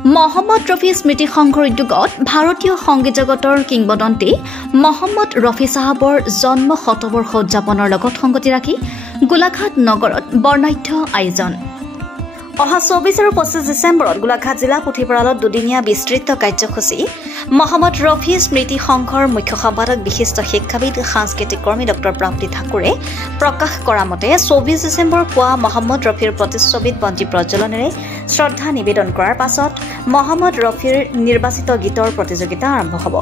মহম্মদ ৰফি স্মৃতি সংঘৰ উদ্যোগত ভাৰতীয় সংগীত জগতৰ কিংবদন্তি মহম্মদ ৰফি চাহাবৰ জন্ম শতবৰ্ষ উদযাপনৰ লগত সংগতি ৰাখি গোলাঘাট নগৰত বৰ্ণাঢ্য আয়োজন অহা 24 আৰু 25 ডিচেম্বৰত গোলাঘাট জিলা পুথিভঁৰালত দুদিনীয়া বিস্তৃত কাৰ্যসূচী মহম্মদ ৰফি স্মৃতি সংঘৰ মুখ্য সম্পাদক বিশিষ্ট শিক্ষাবিদ সাংস্কৃতিক কৰ্মী ডক্টৰ প্ৰাপ্তি ঠাকুৰে প্ৰকাশ কৰা মতে 24 ডিচেম্বৰ পুৱা মহম্মদ ৰফিৰ প্ৰতিচ্ছবিত বন্তি প্ৰজ্বলনেৰে শ্ৰদ্ধা নিবেদন কৰাৰ পাছত মহম্মদ ৰফিৰ নিৰ্বাচিত গীতৰ প্ৰতিযোগিতা আৰম্ভ হ'ব।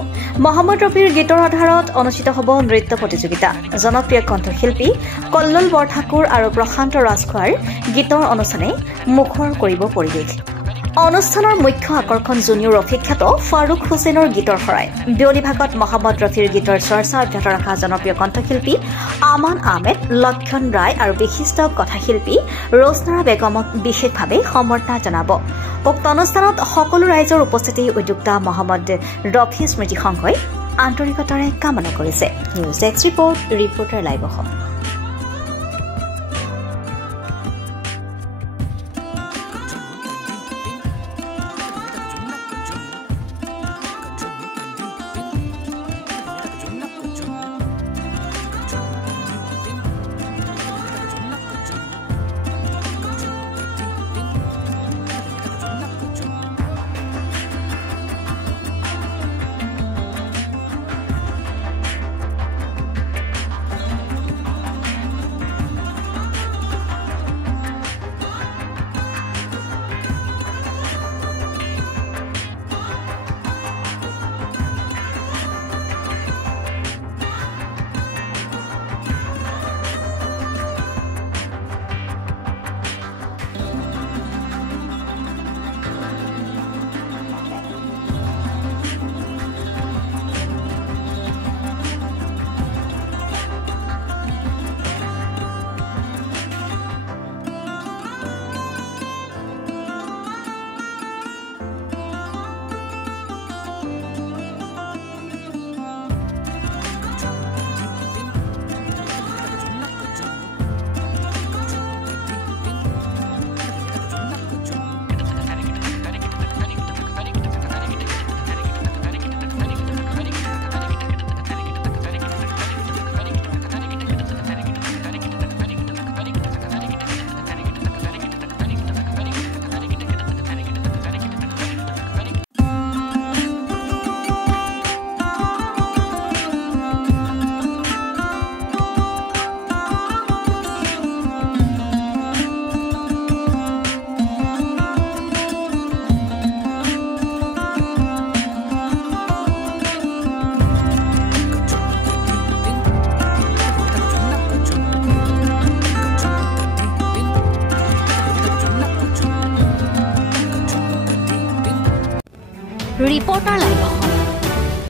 মহম্মদ ৰফিৰ গীতৰ আধাৰত অনুষ্ঠিত হ'ব নৃত্য প্ৰতিযোগিতা। জনপ্ৰিয় কণ্ঠশিল্পী কল্লোল বৰঠাকুৰ আৰু প্ৰশান্ত ৰাজখোৱাৰ গীতৰ অনুষ্ঠানে মুখৰ কৰিব পৰিৱেশ। অনুষ্ঠানৰ মুখ্য আকৰ্ষণ জুনিয়ৰ অভিখ্যাত ফাৰুক হুছেইনৰ গীতৰ শৰাই। বিয়লি ভাগত মহম্মদ ৰফিৰ গীতৰ চৰ্চা অব্যাহত ৰখা জনপ্ৰিয় কণ্ঠশিল্পী আমান আহমেদ, লক্ষণ ৰায় আৰু বিশিষ্ট কথাশিল্পী ৰোজনাৰা বেগমক বিশেষভাৱে সম্বৰ্ধনা জনাব। উক্ত অনুষ্ঠানত সকলো ৰাইজৰ উপস্থিতি উদ্যোক্তা মহম্মদ ৰফি স্মৃতি সংঘই আন্তৰিকতাৰে কামনা কৰিছে। News desk report, reporter live Assam. Reporter live Assam.